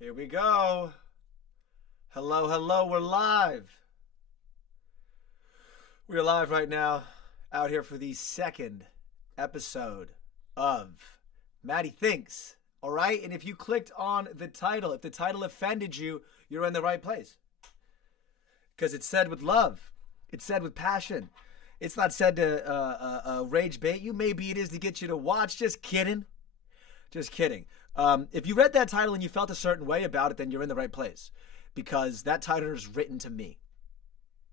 Here we go. Hello, hello, we're live. We're live right now, out here for the second episode of Matty Thinks. All right? And if you clicked on the title, if the title offended you, you're in the right place. Because it's said with love. It's said with passion. It's not said to rage bait you. Maybe it is to get you to watch. Just kidding. Just kidding. If you read that title and you felt a certain way about it, then you're in the right place. Because that title is written to me.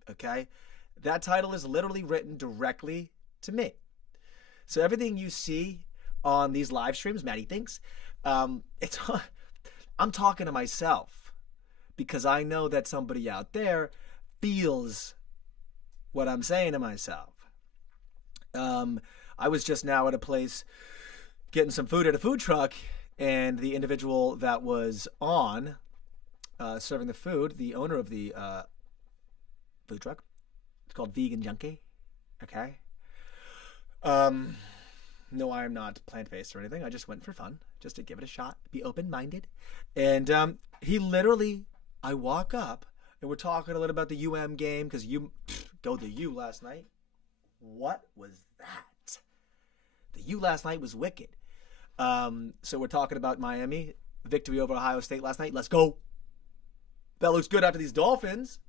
Okay? That title is literally written directly to me. So everything you see on these live streams, Matty Thinks, I'm talking to myself. Because I know that somebody out there feels what I'm saying to myself. I was just now at a place getting some food at a food truck, and the individual that was on serving the food, the owner of the food truck, it's called Vegan Junkie. Okay. No, I am not plant-based or anything. I just went for fun, just to give it a shot, be open-minded. And he literally, I walk up, and we're talking a little about the UM game, because you go the U last night. What was that? The U last night was wicked. So we're talking about Miami, victory over Ohio State last night. Let's go. That looks good after these Dolphins.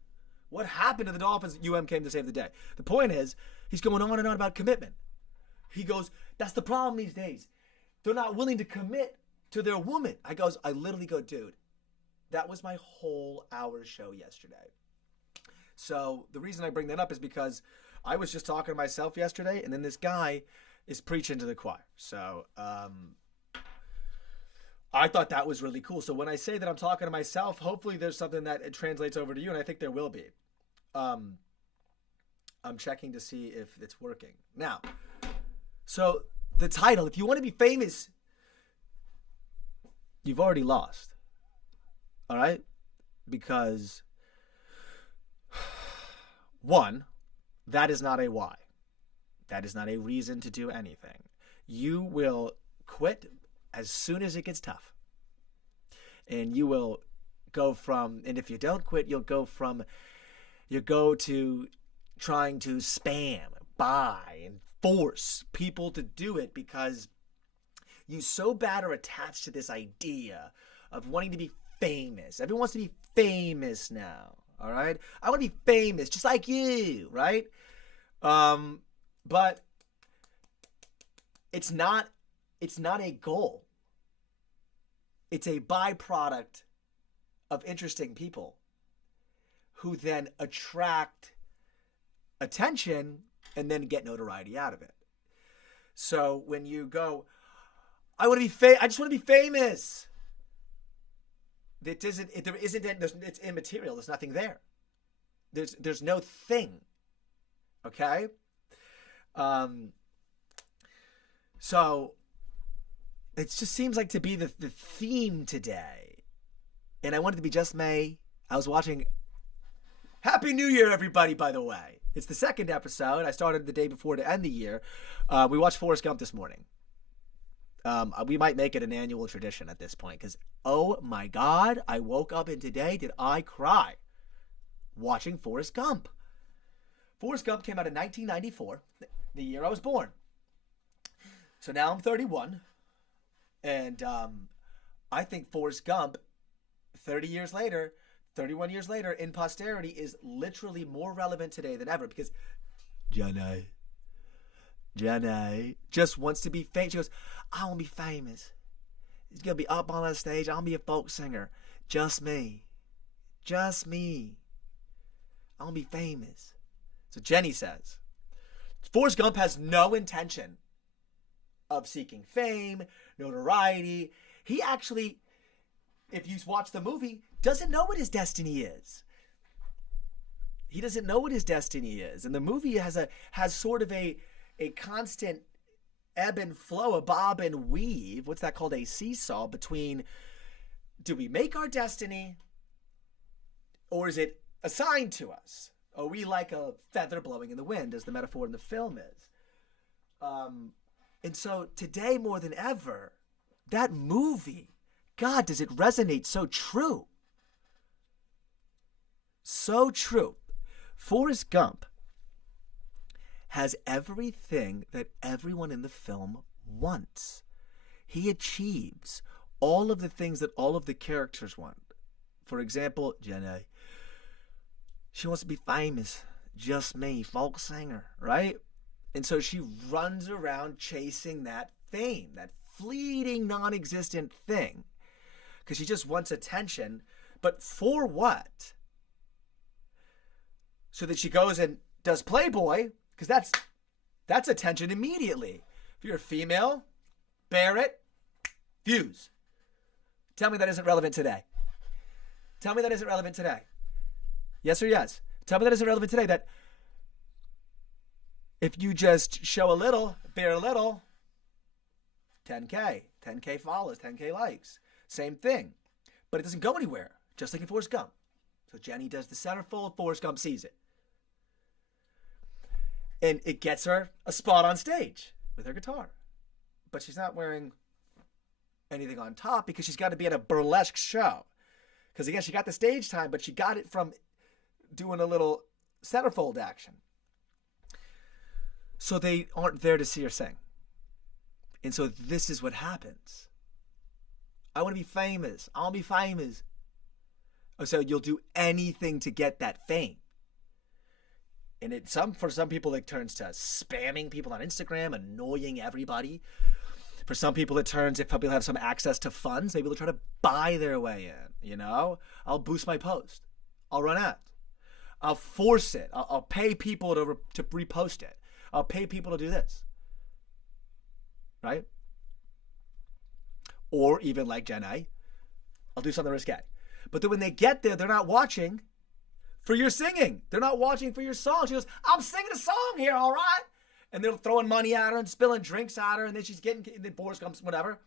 What happened to the Dolphins? UM came to save the day. The point is, he's going on and on about commitment. He goes, that's the problem these days. They're not willing to commit to their woman. I literally go, dude, that was my whole hour show yesterday. So the reason I bring that up is because I was just talking to myself yesterday, and then this guy is preaching to the choir. So I thought that was really cool. So when I say that I'm talking to myself, hopefully there's something that it translates over to you, and I think there will be. I'm checking to see if it's working. Now, so the title, if you want to be famous, you've already lost. All right? Because, one, that is not a why. That is not a reason to do anything. You will quit as soon as it gets tough. And you will go from, and if you don't quit, you go to trying to spam, buy, and force people to do it because you so bad are attached to this idea of wanting to be famous. Everyone wants to be famous now, all right? I want to be famous just like you, right? But it's not a goal. It's a byproduct of interesting people who then attract attention and then get notoriety out of it. So when you go, I just want to be famous. It's immaterial. There's nothing there. There's no thing. Okay? So it just seems like to be the theme today. And I wanted to be just May. I was watching Happy New Year, everybody, by the way. It's the second episode. I started the day before to end the year. We watched Forrest Gump this morning. We might make it an annual tradition at this point because, oh my God, I woke up and today did I cry watching Forrest Gump. Forrest Gump came out in 1994, the year I was born. So now I'm 31, and I think Forrest Gump, 31 years later, in posterity, is literally more relevant today than ever because Jenny just wants to be famous. She goes, I want to be famous. He's going to be up on that stage. I want to be a folk singer. Just me. I want to be famous. So Jenny says, Forrest Gump has no intention of seeking fame, notoriety. He actually, if you watch the movie, doesn't know what his destiny is. He doesn't know what his destiny is. And the movie has sort of a constant ebb and flow, a bob and weave. What's that called? A seesaw between, do we make our destiny or is it assigned to us? Are we like a feather blowing in the wind, as the metaphor in the film is? And so today more than ever, that movie God, does it resonate so true? So true. Forrest Gump has everything that everyone in the film wants. He achieves all of the things that all of the characters want. For example, Jenny, she wants to be famous. Just me, folk singer, right? And so she runs around chasing that fame, that fleeting, non-existent thing, because she just wants attention. But for what? So that she goes and does Playboy, because that's attention immediately. If you're a female, bear it, views. Tell me that isn't relevant today. Tell me that isn't relevant today. Yes or yes? Tell me that isn't relevant today, that if you just show a little, bear a little, 10K follows, 10K likes. Same thing. But it doesn't go anywhere, just like in Forrest Gump. So Jenny does the centerfold, Forrest Gump sees it. And it gets her a spot on stage with her guitar. But she's not wearing anything on top because she's got to be at a burlesque show. Because again, she got the stage time, but she got it from doing a little centerfold action. So they aren't there to see her sing. And so this is what happens. I want to be famous. I want to be famous. So you'll do anything to get that fame. And for some people, it turns to spamming people on Instagram, annoying everybody. For some people, it turns, if people have some access to funds, maybe they'll try to buy their way in, you know? I'll boost my post. I'll run ads. I'll force it. I'll pay people to repost it. I'll pay people to do this. Right? Or even like Jenny, I'll do something risque. But then when they get there, they're not watching for your singing. They're not watching for your song. She goes, I'm singing a song here, all right? And they're throwing money at her and spilling drinks at her, and then she's getting, and then Forrest Gump, whatever.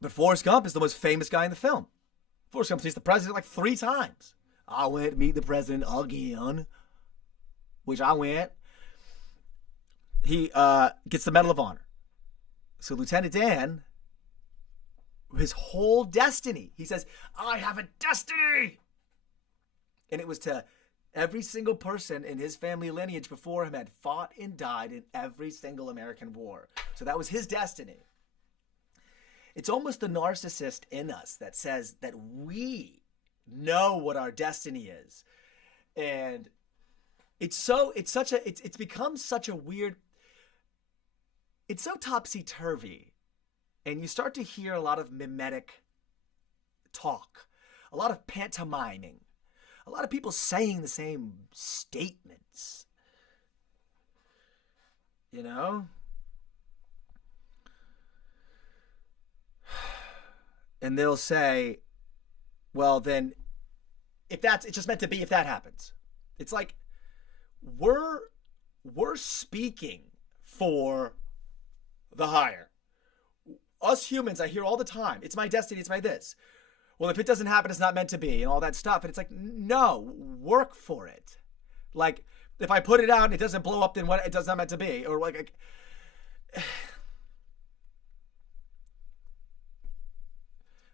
But Forrest Gump is the most famous guy in the film. Forrest Gump sees the president like 3 times. I went to meet the president again, which I went. He gets the Medal of Honor. So Lieutenant Dan, his whole destiny, he says, I have a destiny. And it was to every single person in his family lineage before him had fought and died in every single American war. So that was his destiny. It's almost the narcissist in us that says that we know what our destiny is. And it's become such a weird, it's so topsy-turvy. And you start to hear a lot of mimetic talk, a lot of pantomiming, a lot of people saying the same statements. You know? And they'll say, well, then, it's just meant to be if that happens. It's like, we're speaking for the higher. Us humans, I hear all the time, it's my destiny, it's my this. Well, if it doesn't happen, it's not meant to be, and all that stuff. And it's like, no, work for it. Like, if I put it out and it doesn't blow up, then what? It does not meant to be. Or like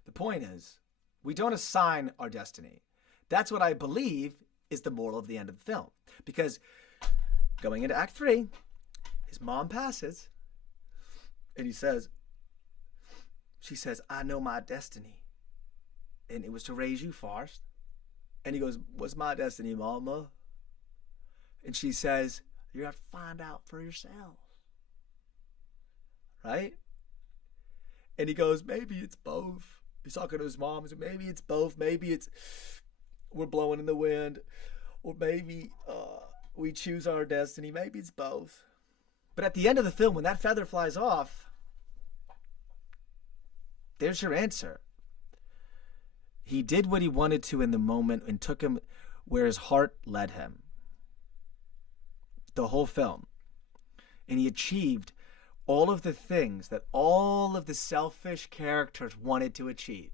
the point is, we don't assign our destiny. That's what I believe is the moral of the end of the film. Because going into Act 3, his mom passes, and she says, I know my destiny. And it was to raise you, Forrest. And he goes, what's my destiny, Mama? And she says, you have to find out for yourself. Right? And he goes, maybe it's both. He's talking to his mom. He said, maybe it's both. Maybe it's we're blowing in the wind. Or maybe we choose our destiny. Maybe it's both. But at the end of the film, when that feather flies off, there's your answer. He did what he wanted to in the moment and took him where his heart led him. The whole film. And he achieved all of the things that all of the selfish characters wanted to achieve.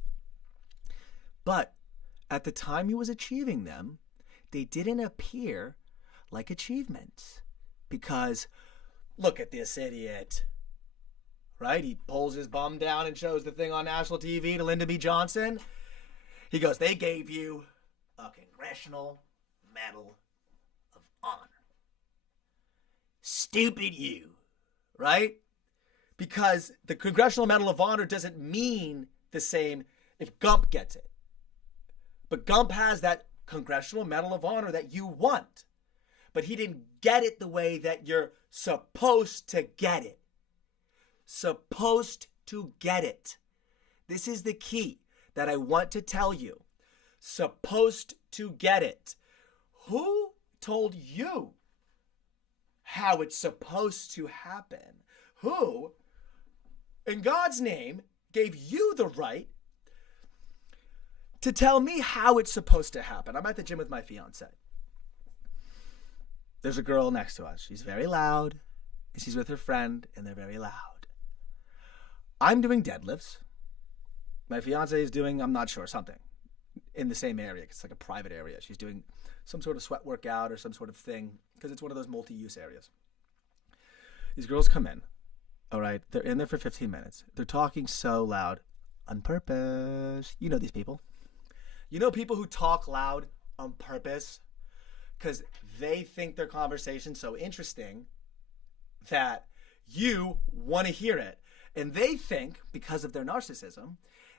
But at the time he was achieving them, they didn't appear like achievements. Because, look at this idiot. right? He pulls his bum down and shows the thing on national TV to Lyndon B. Johnson. He goes, they gave you a Congressional Medal of Honor. Stupid you, right? Because the Congressional Medal of Honor doesn't mean the same if Gump gets it. But Gump has that Congressional Medal of Honor that you want. But he didn't get it the way that you're supposed to get it. Supposed to get it. This is the key that I want to tell you. Supposed to get it. Who told you how it's supposed to happen? Who, in God's name, gave you the right to tell me how it's supposed to happen? I'm at the gym with my fiance. There's a girl next to us. She's very loud. She's with her friend, and they're very loud. I'm doing deadlifts. My fiance is doing, I'm not sure, something in the same area. It's like a private area. She's doing some sort of sweat workout or some sort of thing because it's one of those multi-use areas. These girls come in. All right. They're in there for 15 minutes. They're talking so loud on purpose. You know these people. You know people who talk loud on purpose because they think their conversation's so interesting that you want to hear it. And they think, because of their narcissism,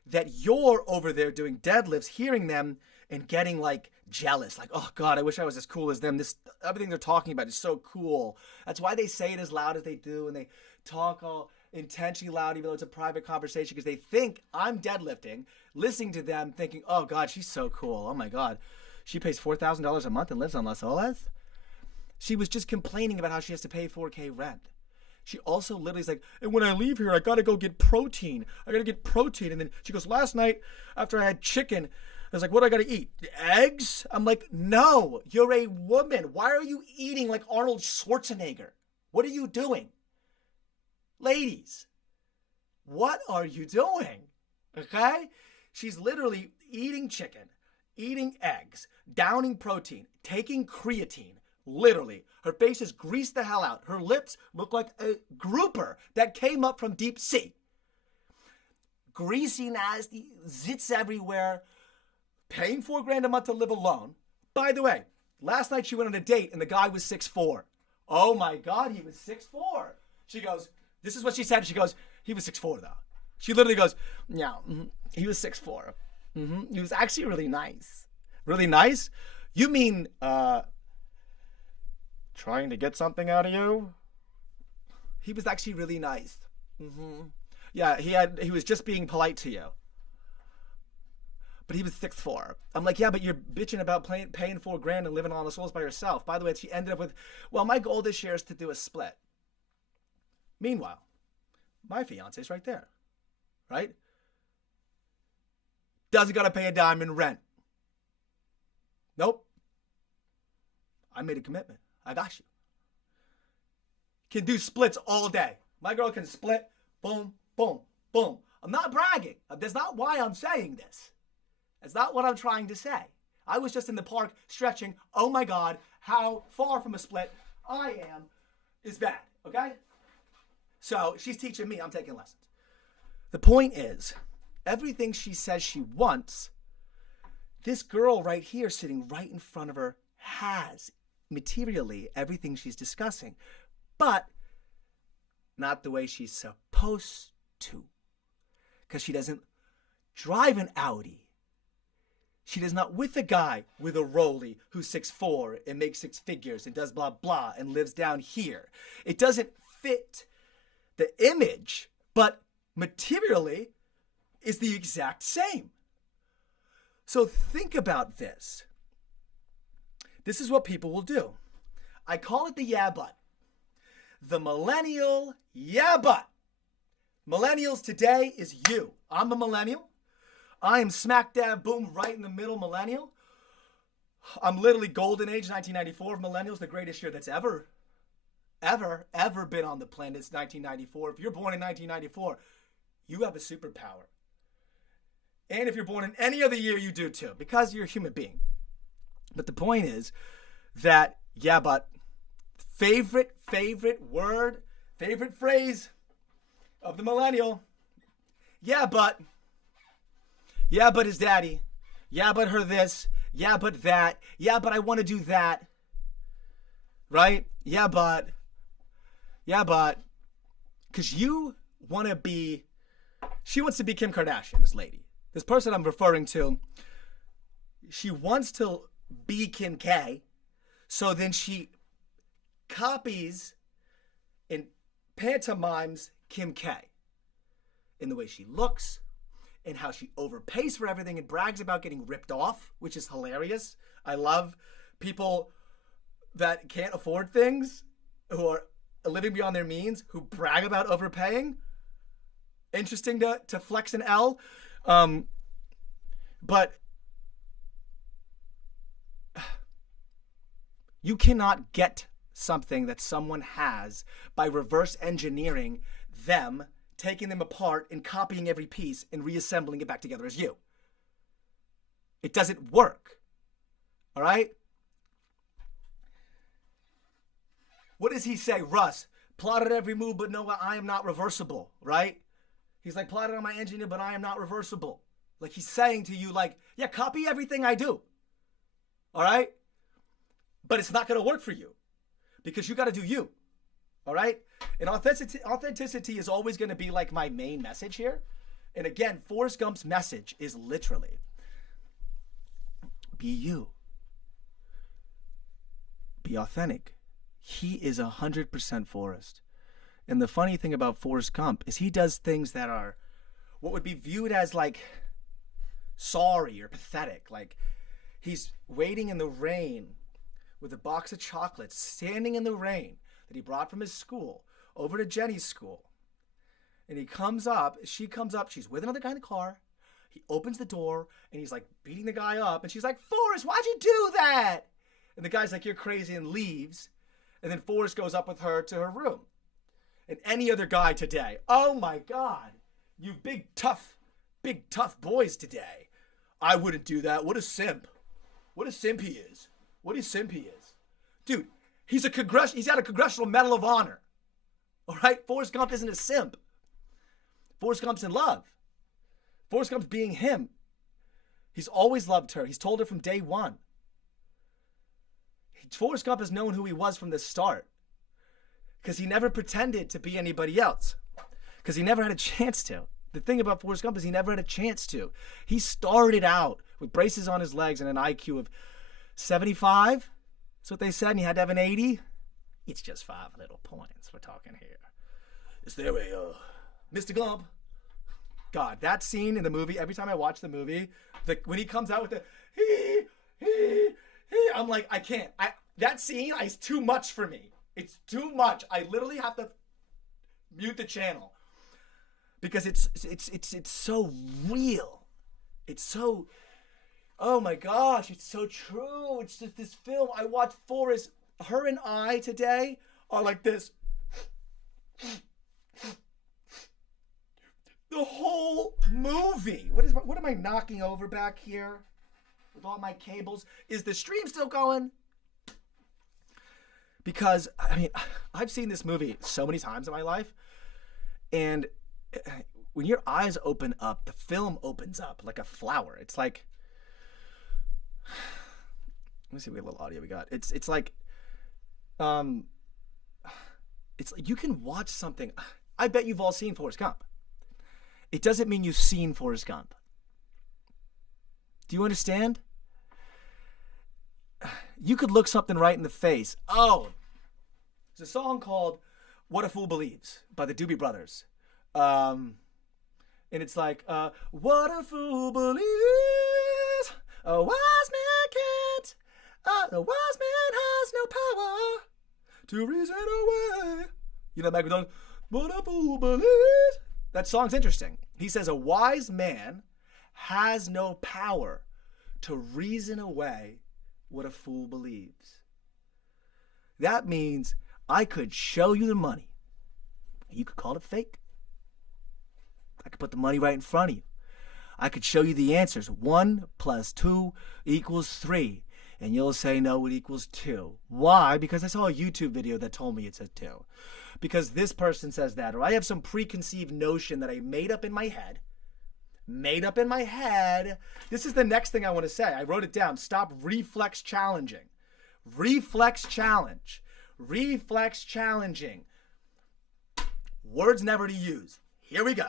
that you're over there doing deadlifts, hearing them and getting like jealous. Like, oh God, I wish I was as cool as them. Everything they're talking about is so cool. That's why they say it as loud as they do. And they talk all intentionally loud, even though it's a private conversation, because they think I'm deadlifting, listening to them thinking, oh God, she's so cool. Oh my God. She pays $4,000 a month and lives on Las Olas. She was just complaining about how she has to pay $4,000 rent. She also literally is like, and when I leave here, I got to go get protein. I got to get protein. And then she goes, last night after I had chicken, I was like, what do I got to eat? Eggs? I'm like, no, you're a woman. Why are you eating like Arnold Schwarzenegger? What are you doing? Ladies, what are you doing? Okay? She's literally eating chicken, eating eggs, downing protein, taking creatine. Literally. Her face is greased the hell out. Her lips look like a grouper that came up from deep sea. Greasy, nasty, zits everywhere. Paying $4,000 a month to live alone. By the way, last night she went on a date and the guy was 6'4". Oh my God, he was 6'4". She goes, this is what she said. She goes, he was 6'4" though. She literally goes, yeah, he was 6'4". He was actually really nice. Really nice? You mean, trying to get something out of you? He was actually really nice. Yeah, he was just being polite to you. But he was 6'4". I'm like, yeah, but you're bitching about paying $4,000 and living on the souls by yourself. By the way, she ended up with, well, my goal this year is to do a split. Meanwhile, my fiance's right there, right? Doesn't got to pay a dime in rent. Nope. I made a commitment. I got you. Can do splits all day. My girl can split. Boom, boom, boom. I'm not bragging. That's not why I'm saying this. That's not what I'm trying to say. I was just in the park stretching. Oh my God, how far from a split I am is bad, okay? So she's teaching me. I'm taking lessons. The point is, everything she says she wants, this girl right here sitting right in front of her has materially everything she's discussing, but not the way she's supposed to, because she doesn't drive an Audi. She does not with a guy with a Rollie who's 6'4" and makes six figures and does blah blah and lives down here. It doesn't fit the image, but materially is the exact same. So think about this. This is what people will do. I call it the yeah but. The millennial yeah but. Millennials today is you. I'm a millennial. I am smack dab boom right in the middle millennial. I'm literally golden age 1994 of millennials, the greatest year that's ever been on the planet. It's 1994. If you're born in 1994, you have a superpower. And if you're born in any other year, you do too, because you're a human being. But the point is that, yeah, but favorite word, favorite phrase, of the millennial. Yeah, but his daddy. Yeah, but her this. Yeah, but that. Yeah, but I want to do that. Right? Yeah, but. Because you want to be. She wants to be Kim Kardashian, this lady. This person I'm referring to. She wants to be Kim K. So then she copies and pantomimes Kim K. In the way she looks, and how she overpays for everything and brags about getting ripped off, which is hilarious. I love people that can't afford things, who are living beyond their means, who brag about overpaying. Interesting to flex an L. But you cannot get something that someone has by reverse engineering them, taking them apart and copying every piece and reassembling it back together as you. It doesn't work. All right? What does he say? Russ, plotted every move, but no, I am not reversible, right? He's like, plotted on my engine, but I am not reversible. Like, he's saying to you, like, yeah, copy everything I do. All right? But it's not going to work for you because you got to do you. All right? And authenticity is always going to be like my main message here. And again, Forrest Gump's message is literally, be you. Be authentic. He is 100% Forrest. And the funny thing about Forrest Gump is he does things that are what would be viewed as like sorry or pathetic. Like he's waiting in the rain with a box of chocolates, standing in the rain that he brought from his school over to Jenny's school. And he comes up, she comes up, she's with another guy in the car. He opens the door and he's like beating the guy up. And she's like, Forrest, why'd you do that? And the guy's like, you're crazy, and leaves. And then Forrest goes up with her to her room. And any other guy today, oh my God, you big tough boys today. I wouldn't do that. What a simp. What a simp he is. What a simp he is. Dude, he's got a Congressional Medal of Honor. All right? Forrest Gump isn't a simp. Forrest Gump's in love. Forrest Gump's being him. He's always loved her. He's told her from day one. Forrest Gump has known who he was from the start. Because he never pretended to be anybody else. Because he never had a chance to. The thing about Forrest Gump is he never had a chance to. He started out with braces on his legs and an IQ of 75. That's what they said, and he had to have an 80. It's just 5 little points we're talking here. Is there a Mr. Gump? God, that scene in the movie, every time I watch the movie, when he comes out with the he, I'm like, I can't. That scene is too much for me. It's too much. I literally have to mute the channel because it's so real. It's so, oh my gosh, it's so true. It's just this film. I watched Forrest. Her and I today are like this. The whole movie. What am I knocking over back here with all my cables? Is the stream still going? Because, I mean, I've seen this movie so many times in my life. And when your eyes open up, the film opens up like a flower. It's like, let me see what little audio we got. It's like you can watch something. I bet you've all seen Forrest Gump. It doesn't mean you've seen Forrest Gump. Do you understand? You could look something right in the face. Oh, there's a song called What a Fool Believes by the Doobie Brothers. And it's like, what a fool believes, a wise man can't. A wise man has no power to reason away. You know, Michael, what a fool believes. That song's interesting. He says a wise man has no power to reason away what a fool believes. That means I could show you the money. You could call it fake. I could put the money right in front of you. I could show you the answers. 1 + 2 = 3. And you'll say, no, it equals 2. Why? Because I saw a YouTube video that told me it said 2. Because this person says that, or I have some preconceived notion that I made up in my head. This is the next thing I want to say. I wrote it down. Stop reflex challenging. Reflex challenge. Reflex challenging. Words never to use. Here we go.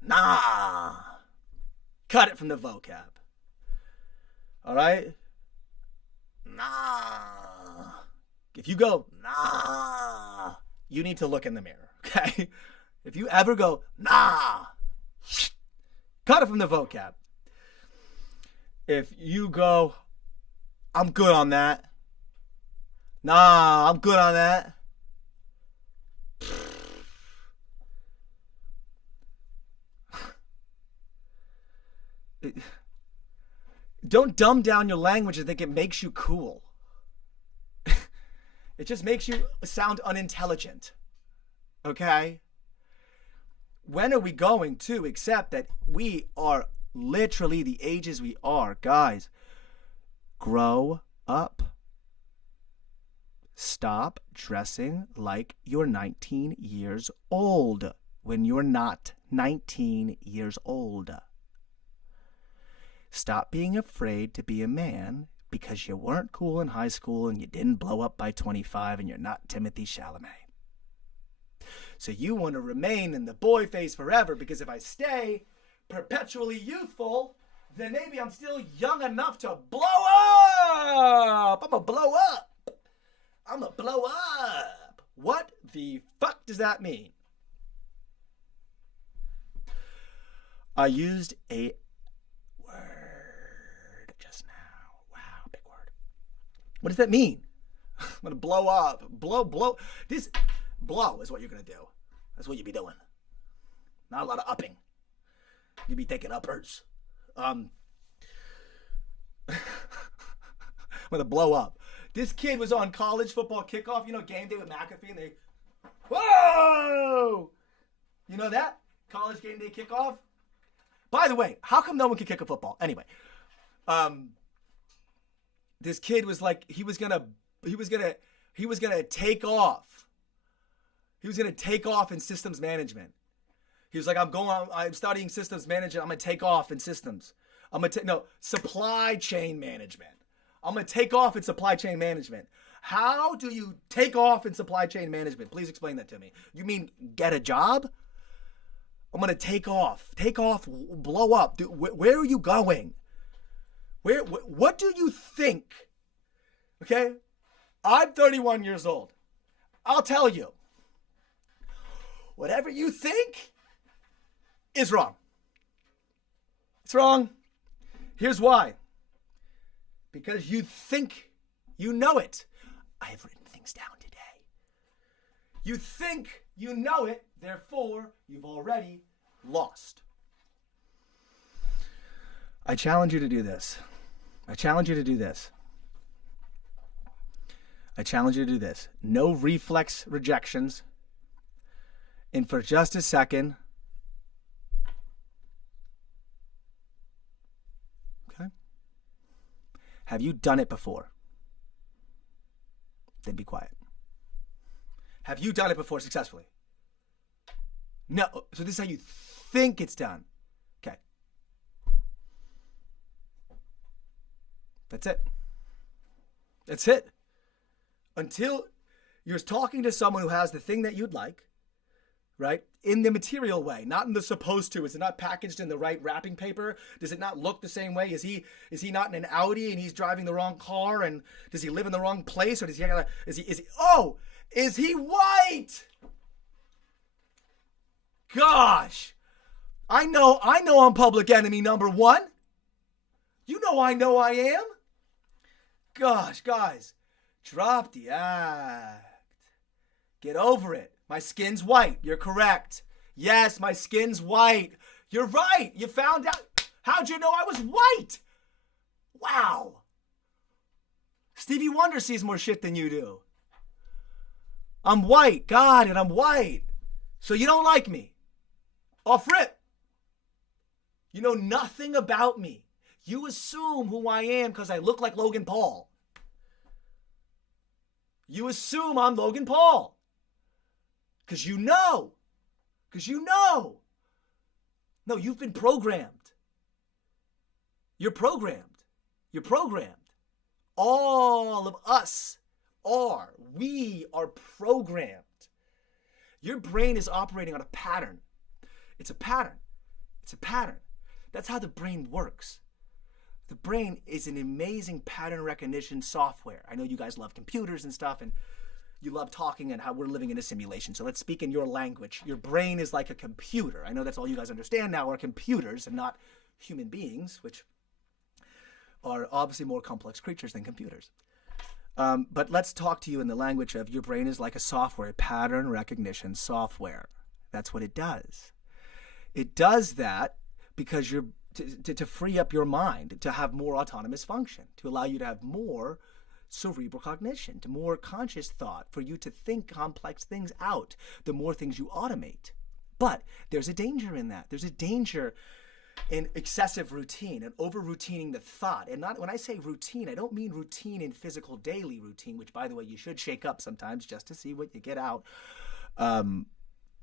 Nah. Cut it from the vocab. All right? Nah. If you go, nah, you need to look in the mirror, okay? If you ever go, nah, cut it from the vocab. If you go, I'm good on that. Nah, I'm good on that. Don't dumb down your language and think it makes you cool. It just makes you sound unintelligent. Okay? When are we going to accept that we are literally the ages we are? Guys, grow up. Stop dressing like you're 19 years old when you're not 19 years old. Stop being afraid to be a man because you weren't cool in high school and you didn't blow up by 25 and you're not Timothy Chalamet. So you want to remain in the boy phase forever because if I stay perpetually youthful, then maybe I'm still young enough to blow up. I'm going to blow up. I'm going to blow up. What the fuck does that mean? I used a word just now. Wow, big word. What does that mean? I'm going to blow up. Blow. This blow is what you're going to do. That's what you be doing. Not a lot of upping. You be taking uppers. I'm going to blow up. This kid was on college football kickoff. You know, game day with McAfee, and they, whoa! You know that? College game day kickoff? By the way, how come no one can kick a football? Anyway, this kid was like, he was gonna take off. He was gonna take off in systems management. He was like, I'm studying systems management. I'm gonna take off in systems. Supply chain management. I'm going to take off in supply chain management. How do you take off in supply chain management? Please explain that to me. You mean get a job? I'm going to take off, blow up. Dude, where are you going? What do you think? Okay? I'm 31 years old. I'll tell you. Whatever you think is wrong. It's wrong. Here's why. Because you think you know it. I have written things down today. You think you know it, therefore you've already lost. I challenge you to do this. No reflex rejections. And for just a second, have you done it before? Then be quiet. Have you done it before successfully? No. So this is how you think it's done. Okay. That's it. Until you're talking to someone who has the thing that you'd like, right? In the material way, not in the supposed to. Is it not packaged in the right wrapping paper? Does it not look the same way? Is he not in an Audi and he's driving the wrong car? And does he live in the wrong place? Or is he white? Gosh. I know I'm public enemy number 1. You know I am. Gosh, guys. Drop the act. Get over it. My skin's white. You're correct. Yes, my skin's white. You're right. You found out. How'd you know I was white? Wow. Stevie Wonder sees more shit than you do. I'm white. God, and I'm white. So you don't like me. Off rip. You know nothing about me. You assume who I am because I look like Logan Paul. You assume I'm Logan Paul. Because you know. Because you know. No, you've been programmed. You're programmed. You're programmed. All of us are. We are programmed. Your brain is operating on a pattern. It's a pattern. It's a pattern. That's how the brain works. The brain is an amazing pattern recognition software. I know you guys love computers and stuff, and you love talking and how we're living in a simulation. So let's speak in your language. Your brain is like a computer. I know that's all you guys understand now are computers and not human beings, which are obviously more complex creatures than computers. But let's talk to you in the language of your brain is like a software, a pattern recognition software. That's what it does. It does that because you're to free up your mind, to have more autonomous function, to allow you to have more cerebral cognition, to more conscious thought, for you to think complex things out, the more things you automate. But there's a danger in that. There's a danger in excessive routine and over-routining the thought. And not when I say routine, I don't mean routine in physical daily routine, which, by the way, you should shake up sometimes just to see what you get out.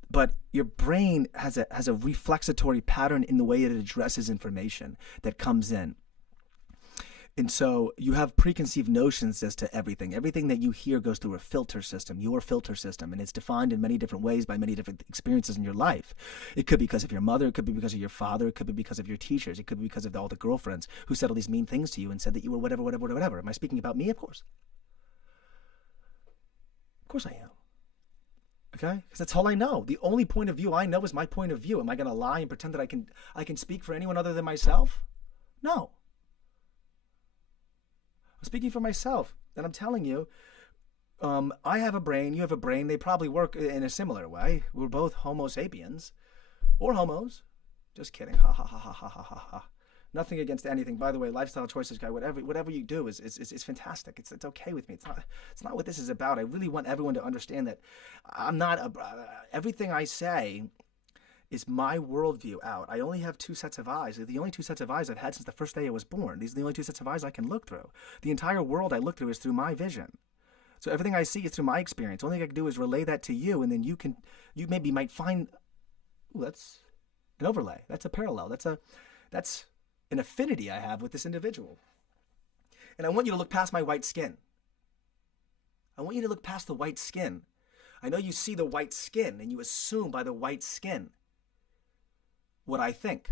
But your brain has a reflexatory pattern in the way it addresses information that comes in. And so you have preconceived notions as to everything. Everything that you hear goes through a filter system, your filter system, and it's defined in many different ways by many different experiences in your life. It could be because of your mother, it could be because of your father, it could be because of your teachers, it could be because of all the girlfriends who said all these mean things to you and said that you were whatever, whatever, whatever. Am I speaking about me? Of course. Of course I am. Okay? Because that's all I know. The only point of view I know is my point of view. Am I going to lie and pretend that I can speak for anyone other than myself? No. I'm speaking for myself, and I'm telling you, I have a brain, you have a brain, they probably work in a similar way. We're both Homo sapiens, or homos. Just kidding, ha ha ha ha ha ha ha ha. Nothing against anything. By the way, lifestyle choices, guy, whatever you do is fantastic. It's okay with me. It's not what this is about. I really want everyone to understand that I'm not, everything I say is my worldview out. I only have two sets of eyes. They're the only two sets of eyes I've had since the first day I was born. These are the only two sets of eyes I can look through. The entire world I look through is through my vision. So everything I see is through my experience. The only thing I can do is relay that to you, and then you maybe might find, ooh, that's an overlay. That's a parallel. That's an affinity I have with this individual. And I want you to look past my white skin. I want you to look past the white skin. I know you see the white skin, and you assume by the white skin what I think,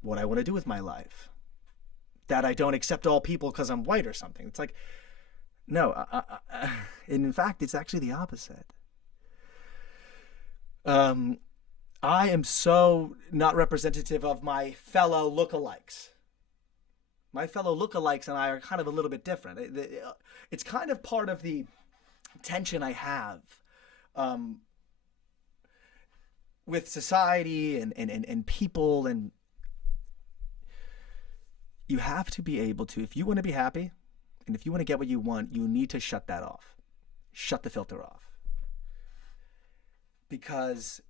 what I want to do with my life, that I don't accept all people because I'm white or something. It's like, no, in fact, it's actually the opposite. I am so not representative of my fellow lookalikes. My fellow lookalikes and I are kind of a little bit different. It's kind of part of the tension I have with society and people, and you have to be able to, if you want to be happy and if you want to get what you want, you need to shut that off. Shut the filter off. Because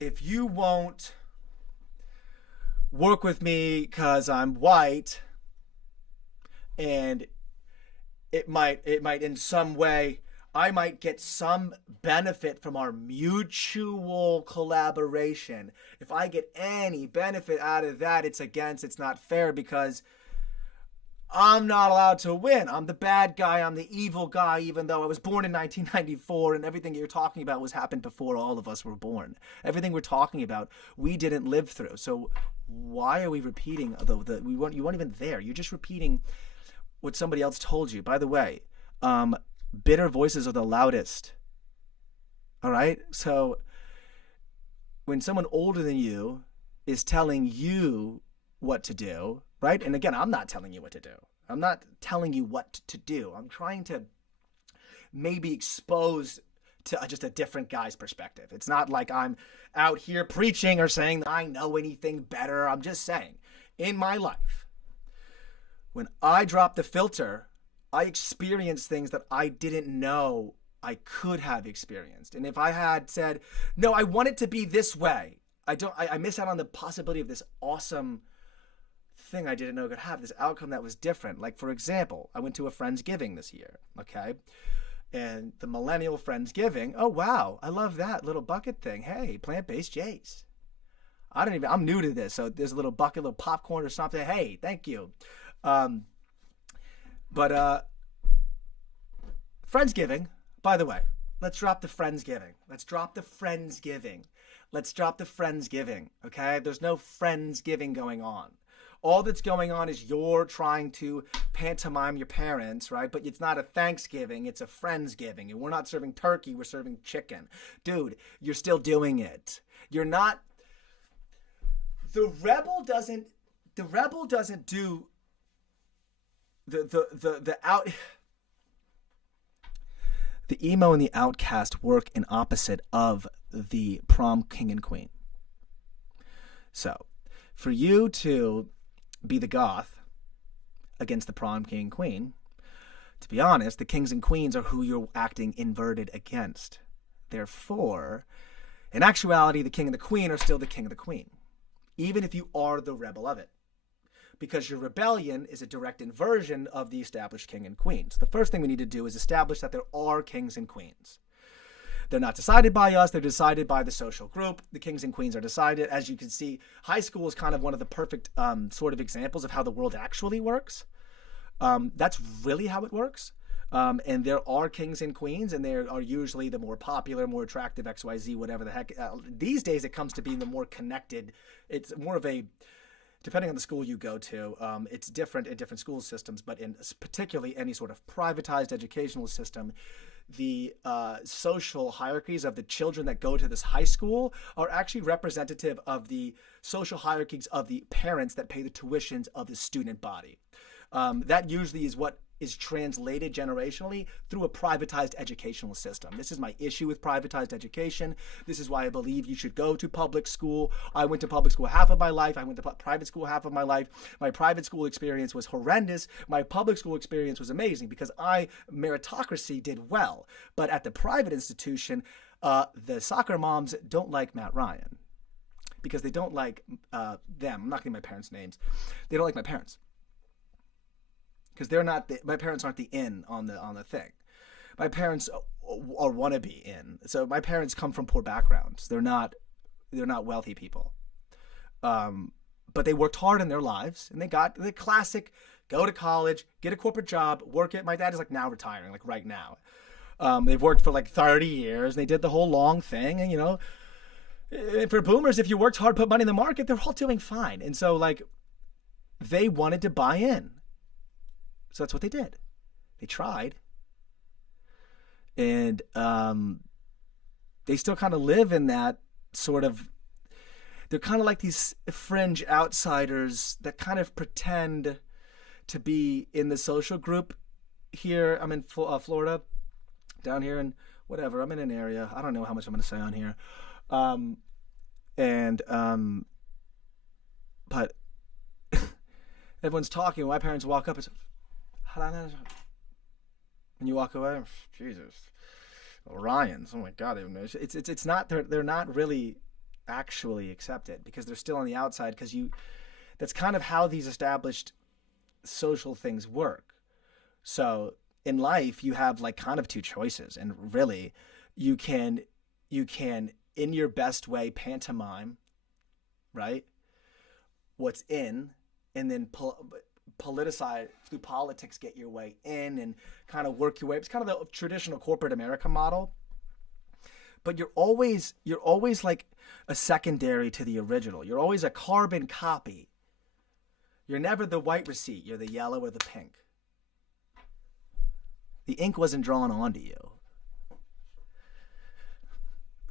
if you won't work with me because I'm white, and it might in some way, I might get some benefit from our mutual collaboration. If I get any benefit out of that, it's not fair because I'm not allowed to win. I'm the bad guy. I'm the evil guy, even though I was born in 1994 and everything you're talking about happened before all of us were born. Everything we're talking about, we didn't live through. So why are we repeating, you weren't even there. You're just repeating what somebody else told you. By the way, bitter voices are the loudest. All right? So when someone older than you is telling you what to do, right? And again, I'm not telling you what to do. I'm not telling you what to do. I'm trying to maybe expose to just a different guy's perspective. It's not like I'm out here preaching or saying that I know anything better. I'm just saying, in my life, when I drop the filter, I experience things that I didn't know I could have experienced. And if I had said, no, I want it to be this way, I miss out on the possibility of this awesome thing I didn't know could have, this outcome that was different. Like, for example, I went to a Friendsgiving this year, okay? And the millennial Friendsgiving, oh, wow, I love that little bucket thing. Hey, plant-based Jays. I'm new to this, so there's a little bucket, little popcorn or something. Hey, thank you. But Friendsgiving, by the way, let's drop the Friendsgiving. Let's drop the Friendsgiving. Let's drop the Friendsgiving, okay? There's no Friendsgiving going on. All that's going on is you're trying to pantomime your parents, right? But it's not a Thanksgiving, it's a Friendsgiving. And we're not serving turkey, we're serving chicken. Dude, you're still doing it. You're not... The rebel doesn't do the emo and the outcast work in opposite of the prom king and queen. So, for you to be the goth against the prom king and queen, to be honest, the kings and queens are who you're acting inverted against. Therefore, in actuality, the king and the queen are still the king and the queen, even if you are the rebel of it. Because your rebellion is a direct inversion of the established king and queen. So the first thing we need to do is establish that there are kings and queens. They're not decided by us, they're decided by the social group. The kings and queens are decided. As you can see, high school is kind of one of the perfect sort of examples of how the world actually works. That's really how it works. And there are kings and queens, and they are usually the more popular, more attractive, XYZ, whatever the heck. These days, it comes to being the more connected. It's more of a, depending on the school you go to, it's different in different school systems, but in particularly any sort of privatized educational system, the social hierarchies of the children that go to this high school are actually representative of the social hierarchies of the parents that pay the tuitions of the student body. That usually is what is translated generationally through a privatized educational system. This is my issue with privatized education. This is why I believe you should go to public school. I went to public school half of my life. I went to private school half of my life. My private school experience was horrendous. My public school experience was amazing because meritocracy did well. But at the private institution, the soccer moms don't like Matt Ryan because they don't like them. I'm not getting my parents' names. They don't like my parents. Because they're not my parents aren't the in on the thing. My parents are wannabe in. So my parents come from poor backgrounds. They're not wealthy people. But they worked hard in their lives, and they got the classic: go to college, get a corporate job, work it. My dad is like now retiring, like right now. They've worked for like 30 years. And they did the whole long thing, and you know, for boomers, if you worked hard, put money in the market, they're all doing fine. And so like, they wanted to buy in. So that's what they did. They tried. And they still kind of live in that sort of, they're kind of like these fringe outsiders that kind of pretend to be in the social group here. I'm in Florida, down here in whatever. I'm in an area. I don't know how much I'm going to say on here. But everyone's talking. My parents walk up and say, and you walk away, Jesus, Orions, oh my God, it's not, they're not really actually accepted because they're still on the outside, because that's kind of how these established social things work. So in life, you have like kind of two choices, and really you can in your best way pantomime, right, what's in, and then politicize through politics, get your way in and kind of work your way. It's kind of the traditional corporate America model, but you're always like a secondary to the original. You're always a carbon copy. You're never the white receipt. You're the yellow or the pink. The ink wasn't drawn onto you.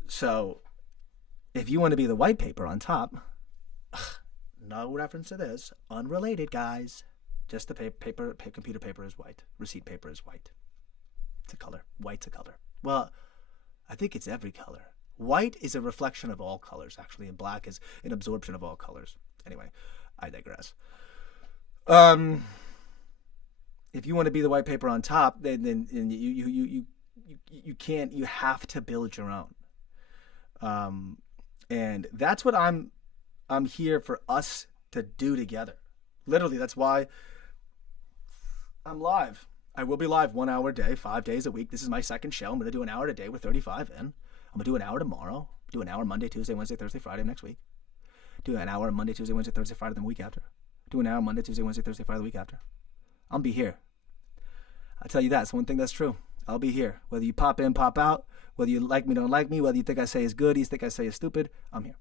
So if you want to be the white paper on top, no reference to this, unrelated, guys. Just the computer paper is white. Receipt paper is white. It's a color. White's a color. Well, I think it's every color. White is a reflection of all colors, actually, and black is an absorption of all colors. Anyway, I digress. If you want to be the white paper on top, then you can't. You have to build your own. And that's what I'm here for us to do together. Literally, that's why I'm live. I will be live 1 hour a day, 5 days a week. This is my second show. I'm going to do an hour a day with 35 in. I'm going to do an hour tomorrow. Do an hour Monday, Tuesday, Wednesday, Thursday, Friday next week. Do an hour Monday, Tuesday, Wednesday, Thursday, Friday the week after. Do an hour Monday, Tuesday, Wednesday, Thursday, Friday the week after. I'll be here. I'll tell you that. It's one thing that's true. I'll be here. Whether you pop in, pop out, whether you like me, don't like me, whether you think I say is good, you think I say is stupid, I'm here.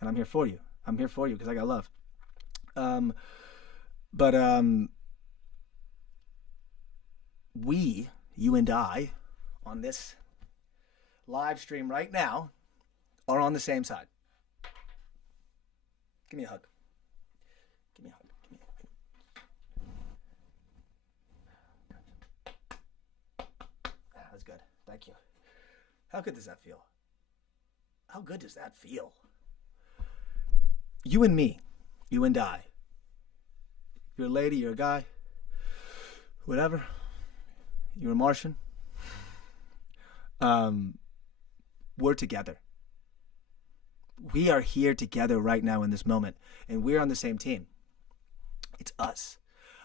And I'm here for you. I'm here for you because I got love. We, you and I, on this live stream right now, are on the same side. Give me a hug. Give me a hug. Give me a hug. That was good. Thank you. How good does that feel? How good does that feel? You and me, you and I. You're a lady, you're a guy, whatever. You're a Martian. We're together. We are here together right now in this moment, and we're on the same team. It's us.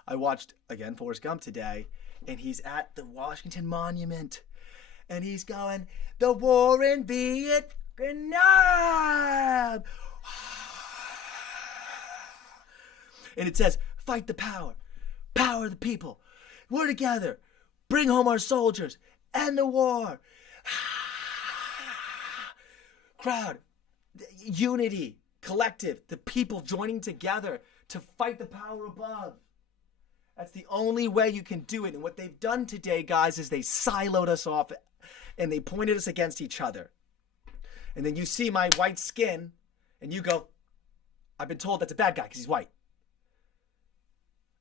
I watched, again, Forrest Gump today, and he's at the Washington Monument, and he's going, the war in Vietnam! And it says, fight the power. Power of the people. We're together. Bring home our soldiers. End the war. Crowd. Unity. Collective. The people joining together to fight the power above. That's the only way you can do it. And what they've done today, guys, is they siloed us off and they pointed us against each other. And then you see my white skin and you go, I've been told that's a bad guy because he's white.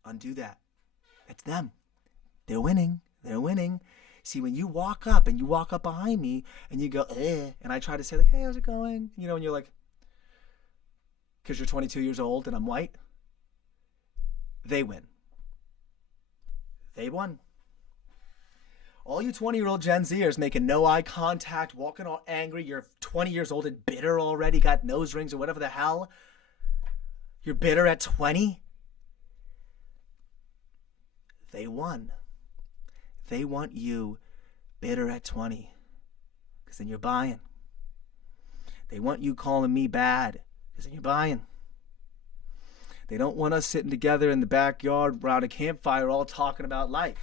Undo that. It's them. They're winning. They're winning. See, when you walk up and you walk up behind me and you go, and I try to say like, hey, how's it going? You know, and you're like, because you're 22 years old and I'm white, they win. They won. All you 20-year-old Gen Zers making no eye contact, walking all angry, you're 20 years old and bitter already, got nose rings or whatever the hell. You're bitter at 20? They won. They want you bitter at 20 because then you're buying. They want you calling me bad because then you're buying. They don't want us sitting together in the backyard around a campfire all talking about life,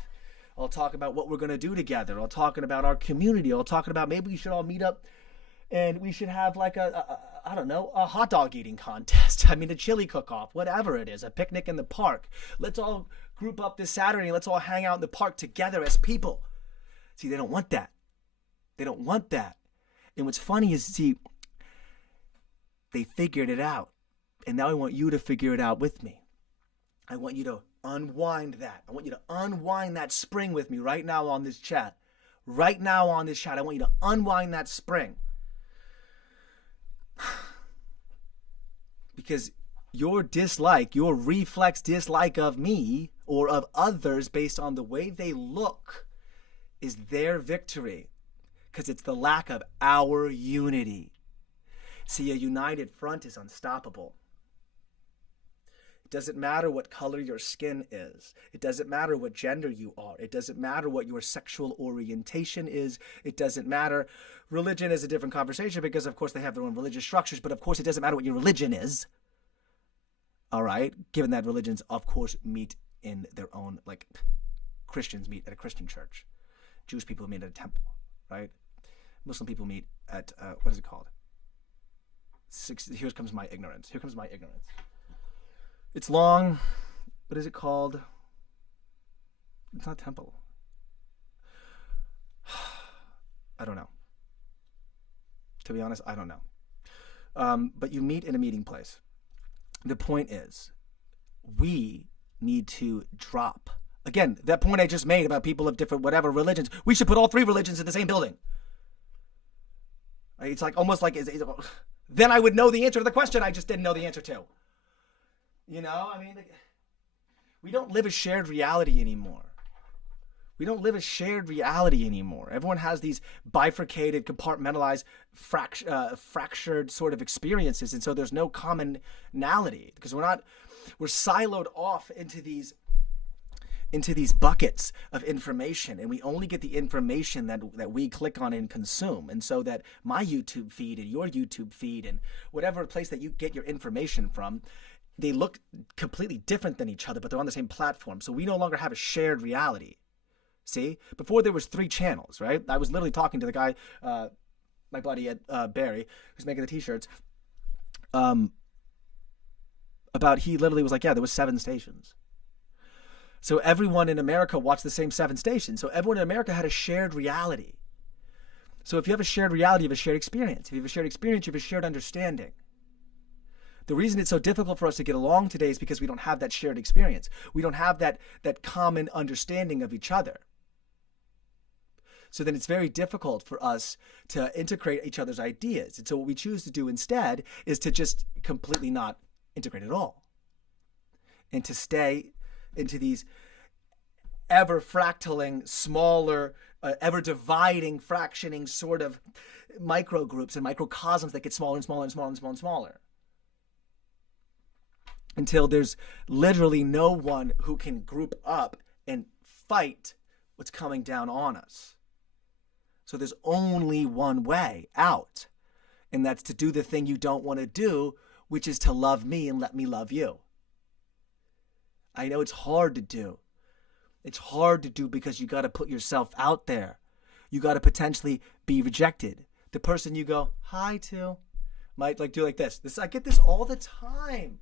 all talking about what we're going to do together, all talking about our community, all talking about maybe we should all meet up and we should have like a hot dog eating contest. I mean, a chili cook-off, whatever it is, a picnic in the park. Let's all group up this Saturday and let's all hang out in the park together as people. See, they don't want that. They don't want that. And what's funny is, see, they figured it out. And now I want you to figure it out with me. I want you to unwind that. I want you to unwind that spring with me right now on this chat. Right now on this chat, I want you to unwind that spring. Because your dislike, your reflex dislike of me or of others based on the way they look is their victory. Because it's the lack of our unity. See, a united front is unstoppable. It doesn't matter what color your skin is. It doesn't matter what gender you are. It doesn't matter what your sexual orientation is. It doesn't matter. Religion is a different conversation because, of course, they have their own religious structures. But, of course, it doesn't matter what your religion is. All right? Given that religions, of course, meet in their own, like Christians meet at a Christian church. Jewish people meet at a temple, right? Muslim people meet at, what is it called? Here comes my ignorance. Here comes my ignorance. It's long. What is it called? It's not temple. I don't know. To be honest, I don't know. But you meet in a meeting place. The point is, we need to drop. Again, that point I just made about people of different whatever religions. We should put all three religions in the same building. It's like almost like then I would know the answer to the question I just didn't know the answer to. You know, I mean, we don't live a shared reality anymore. We don't live a shared reality anymore. Everyone has these bifurcated, compartmentalized, fractured sort of experiences. And so there's no commonality because we're not, we're siloed off into these buckets of information, and we only get the information that we click on and consume. And so that my YouTube feed and your YouTube feed and whatever place that you get your information from, they look completely different than each other, but they're on the same platform. So we no longer have a shared reality. See, before there was 3 channels, right? I was literally talking to the guy, my buddy at Barry, who's making the t-shirts, about, he literally was like, yeah, there was 7 stations. So everyone in America watched the same 7 stations. So everyone in America had a shared reality. So if you have a shared reality, you have a shared experience. If you have a shared experience, you have a shared understanding. The reason it's so difficult for us to get along today is because we don't have that shared experience. We don't have that common understanding of each other. So then it's very difficult for us to integrate each other's ideas. And so what we choose to do instead is to just completely not integrate at all. And to stay into these ever fractaling, smaller, ever dividing, fractioning sort of micro groups and microcosms that get smaller and smaller and smaller and smaller and smaller. Until there's literally no one who can group up and fight what's coming down on us. So there's only one way out, and that's to do the thing you don't want to do, which is to love me and let me love you. I know it's hard to do. It's hard to do because you got to put yourself out there. You got to potentially be rejected. The person you go hi to might do like this. I get this all the time.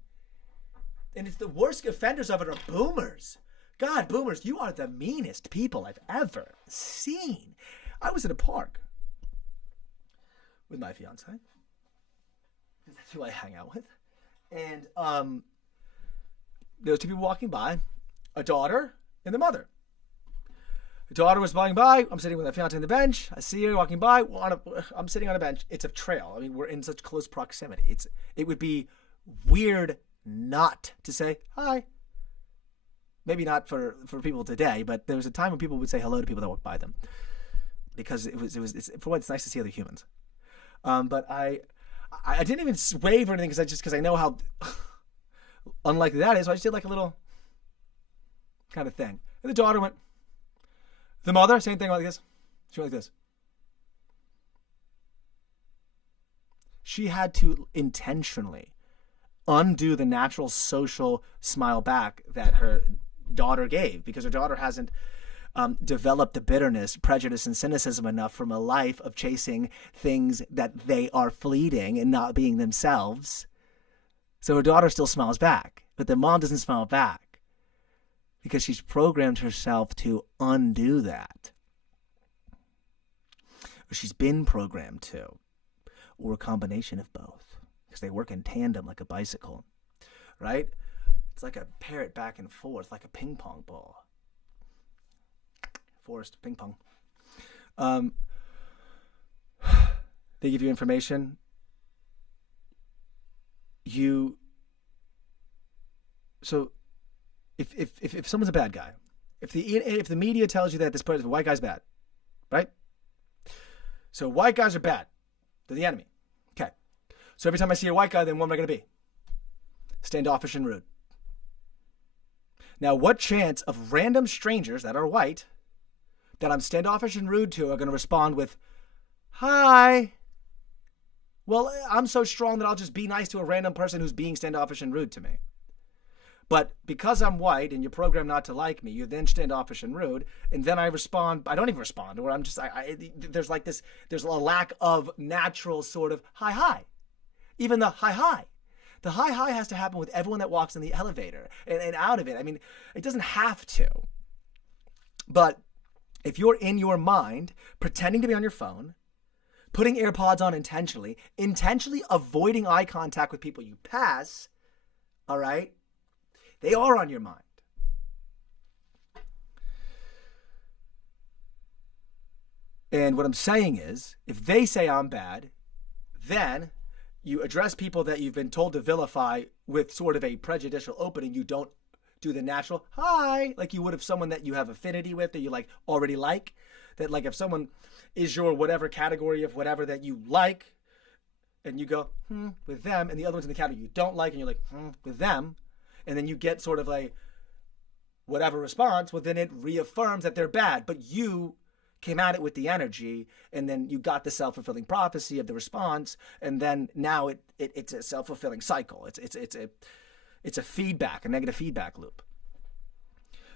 And it's the worst offenders of it are boomers. God, boomers, you are the meanest people I've ever seen. I was in a park with my fiance. That's who I hang out with. And there was 2 people walking by, a daughter and the mother. The daughter was walking by. I'm sitting with my fiance on the bench. I see her walking by. I'm sitting on a bench. It's a trail. I mean, we're in such close proximity. It would be weird not to say hi. Maybe not for people today, but there was a time when people would say hello to people that walked by them, because for one, it's nice to see other humans. But I didn't even wave or anything because I know how unlikely that is. So I just did like a little kind of thing. And the daughter went. The mother, same thing like this. She went like this. She had to intentionally undo the natural social smile back that her daughter gave, because her daughter hasn't developed the bitterness, prejudice, and cynicism enough from a life of chasing things that they are fleeting and not being themselves. So her daughter still smiles back, but the mom doesn't smile back because she's programmed herself to undo that. Or she's been programmed to, or a combination of both, because they work in tandem like a bicycle, right? It's like a parrot back and forth, like a ping pong ball. Forest ping pong. They give you information. So if someone's a bad guy, if the media tells you that this person, white guy's bad, right? So white guys are bad. They're the enemy. Okay. So every time I see a white guy, then what am I going to be? Standoffish and rude. Now, what chance of random strangers that are white that I'm standoffish and rude to are going to respond with, hi? Well, I'm so strong that I'll just be nice to a random person who's being standoffish and rude to me. But because I'm white and you're programmed not to like me, you're then standoffish and rude, and then I respond. I don't even respond, or I'm just there's like this. There's a lack of natural sort of hi. Even the hi. The hi has to happen with everyone that walks in the elevator and out of it. I mean, it doesn't have to. But if you're in your mind pretending to be on your phone, putting AirPods on intentionally avoiding eye contact with people you pass, all right? They are on your mind. And what I'm saying is, if they say I'm bad, then you address people that you've been told to vilify with sort of a prejudicial opening. You don't do the natural hi like you would if someone that you have affinity with, that you like already like. That like if someone is your whatever category of whatever that you like, and you go with them, and the other one's in the category you don't like, and you're like with them. and then you get sort of a whatever response, well, then it reaffirms that they're bad. But you came at it with the energy, and then you got the self-fulfilling prophecy of the response, and then now it's a self-fulfilling cycle. It's a feedback, a negative feedback loop.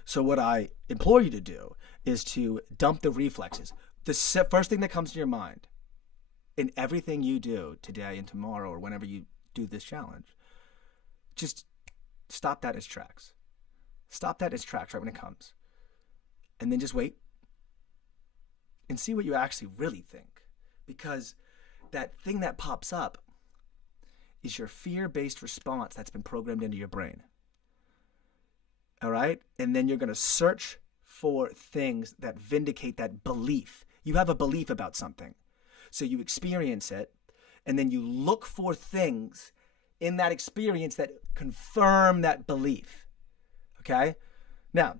So what I implore you to do is to dump the reflexes. The first thing that comes to your mind in everything you do today and tomorrow or whenever you do this challenge, just stop that in its tracks. Stop that in its tracks right when it comes. And then just wait and see what you actually really think. Because that thing that pops up is your fear-based response that's been programmed into your brain. All right? And then you're going to search for things that vindicate that belief. You have a belief about something. So you experience it, and then you look for things in that experience that confirm that belief. Okay? Now,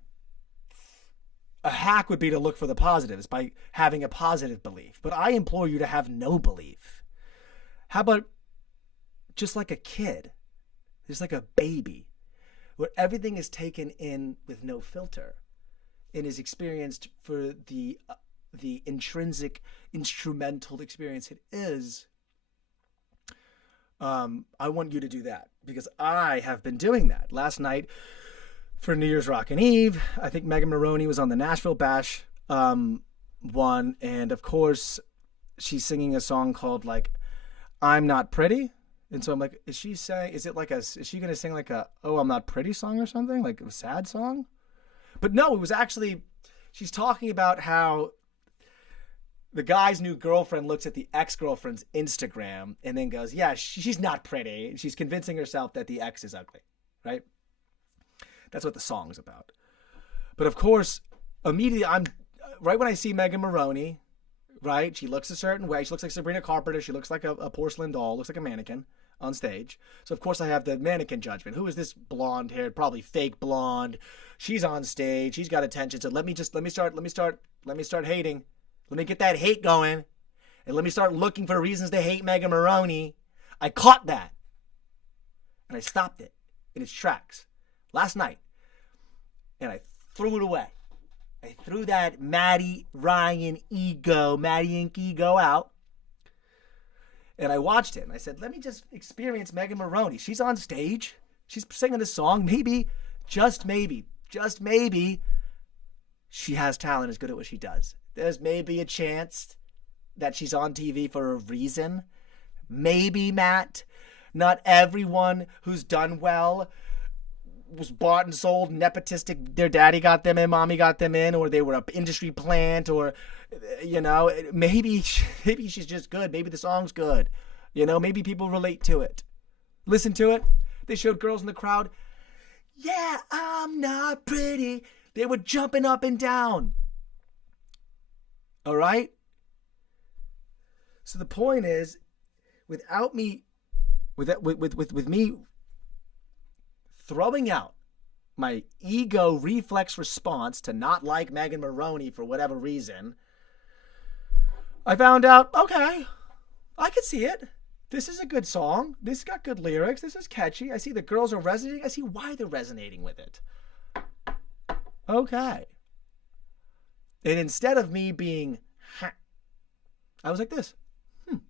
a hack would be to look for the positives by having a positive belief. But I implore you to have no belief. How about just like a kid, just like a baby, where everything is taken in with no filter and is experienced for the intrinsic, instrumental experience it is. I want you to do that because I have been doing that. Last night for New Year's Rockin' Eve, I think Megan Maroney was on the Nashville Bash one, and of course she's singing a song called like I'm Not Pretty. And so I'm like, is she going to sing like a, oh, I'm not pretty song or something? Like a sad song? But no, it was actually, she's talking about how the guy's new girlfriend looks at the ex-girlfriend's Instagram and then goes, yeah, she's not pretty. She's convincing herself that the ex is ugly, right? That's what the song's about. But of course, immediately right when I see Megan Maroney, right? She looks a certain way. She looks like Sabrina Carpenter. She looks like a porcelain doll. Looks like a mannequin on stage. So of course I have the mannequin judgment. Who is this blonde-haired, probably fake blonde? She's on stage. She's got attention. So let me start hating. Let me get that hate going, and let me start looking for reasons to hate Megan Maroney. I caught that, and I stopped it in its tracks last night, and I threw it away. I threw that MattyInk ego out, and I watched it, and I said, let me just experience Megan Maroney. She's on stage. She's singing this song. Maybe, just maybe, she has talent as good at what she does. There's maybe a chance that she's on TV for a reason. Maybe, Matt. Not everyone who's done well was bought and sold, nepotistic. Their daddy got them in, mommy got them in, or they were an industry plant, or, maybe she's just good. Maybe the song's good. Maybe people relate to it. Listen to it. They showed girls in the crowd. Yeah, I'm not pretty. They were jumping up and down. All right? So the point is, with me throwing out my ego reflex response to not like Megan Maroney for whatever reason, I found out, okay, I can see it. This is a good song. This got good lyrics. This is catchy. I see the girls are resonating. I see why they're resonating with it. Okay. And instead of me being, I was like this. You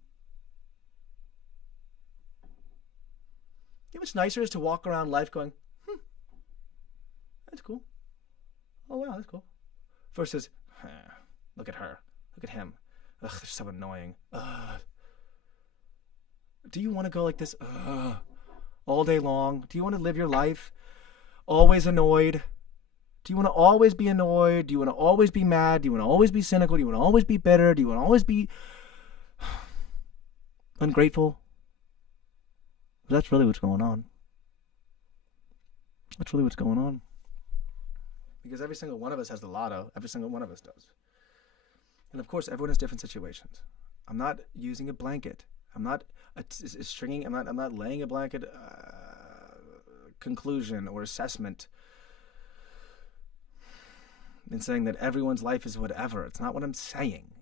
know what's nicer is to walk around life going, that's cool. Oh, wow, that's cool. Versus, look at her. Look at him. Ugh, they're so annoying. Ugh. Do you want to go like this all day long? Do you want to live your life always annoyed? Do you want to always be annoyed? Do you want to always be mad? Do you want to always be cynical? Do you want to always be bitter? Do you want to always be ungrateful? That's really what's going on. That's really what's going on. Because every single one of us has the lotto. Every single one of us does. And of course, everyone has different situations. I'm not using a blanket. I'm not stringing. I'm not laying a blanket conclusion or assessment and saying that everyone's life is whatever. It's not what I'm saying.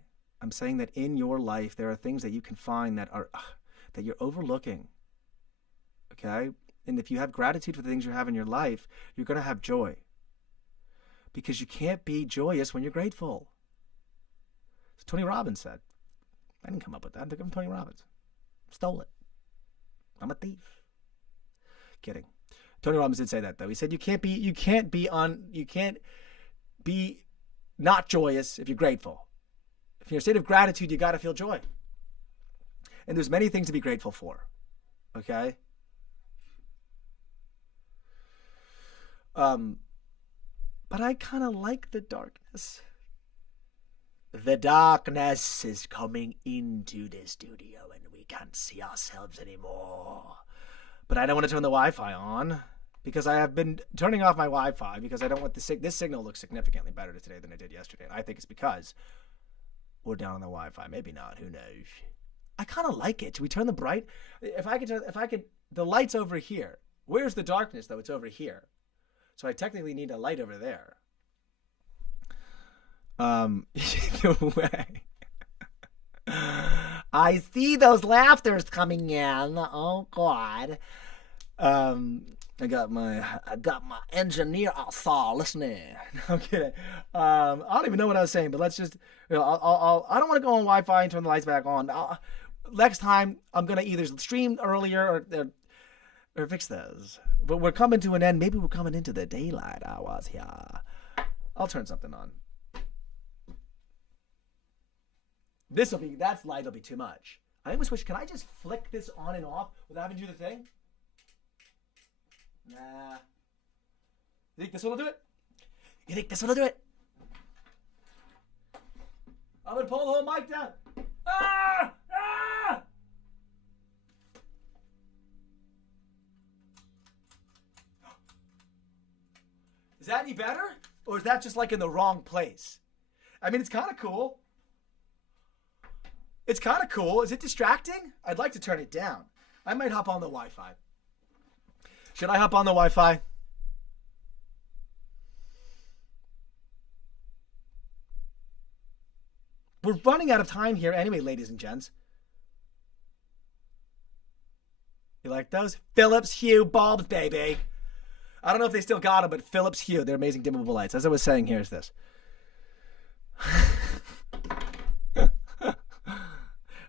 I'm saying that in your life there are things that you can find that you're overlooking. Okay, And if you have gratitude for the things you have in your life, you're going to have joy. Because you can't be joyous when you're grateful. As Tony Robbins said. I didn't come up with that. I took it from Tony Robbins. Stole it. I'm a thief. Kidding. Tony Robbins did say that though. He said you can't be not joyous if you're grateful. If you're in a state of gratitude, you got to feel joy. And there's many things to be grateful for. Okay? But I kind of like the darkness. The darkness is coming into the studio and we can't see ourselves anymore. But I don't want to turn the Wi-Fi on because I have been turning off my Wi-Fi because I don't want this signal looks significantly better today than it did yesterday. And I think it's because we're down on the Wi-Fi. Maybe not. Who knows? I kind of like it. Should we turn the bright? If I could, the light's over here. Where's the darkness though? It's over here. So I technically need a light over there. Either way. I see those laughters coming in. Oh God. I got my engineer outside listening. No, I'm kidding. I don't even know what I was saying, but let's just. I don't want to go on Wi-Fi and turn the lights back on. Next time, I'm gonna either stream earlier or fix those. But we're coming to an end. Maybe we're coming into the daylight hours here. I'll turn something on. That light will be too much. I almost wish, can I just flick this on and off without having to do the thing? Nah. You think this one will do it? You think this one will do it? I'm going to pull the whole mic down. Ah! Ah! Is that any better? Or is that just like in the wrong place? I mean, it's kind of cool. It's kind of cool. Is it distracting? I'd like to turn it down. I might hop on the Wi-Fi. Should I hop on the Wi-Fi? We're running out of time here anyway, ladies and gents. You like those? Philips Hue bulbs, baby. I don't know if they still got them, but Philips Hue, they're amazing dimmable lights. As I was saying, here's this.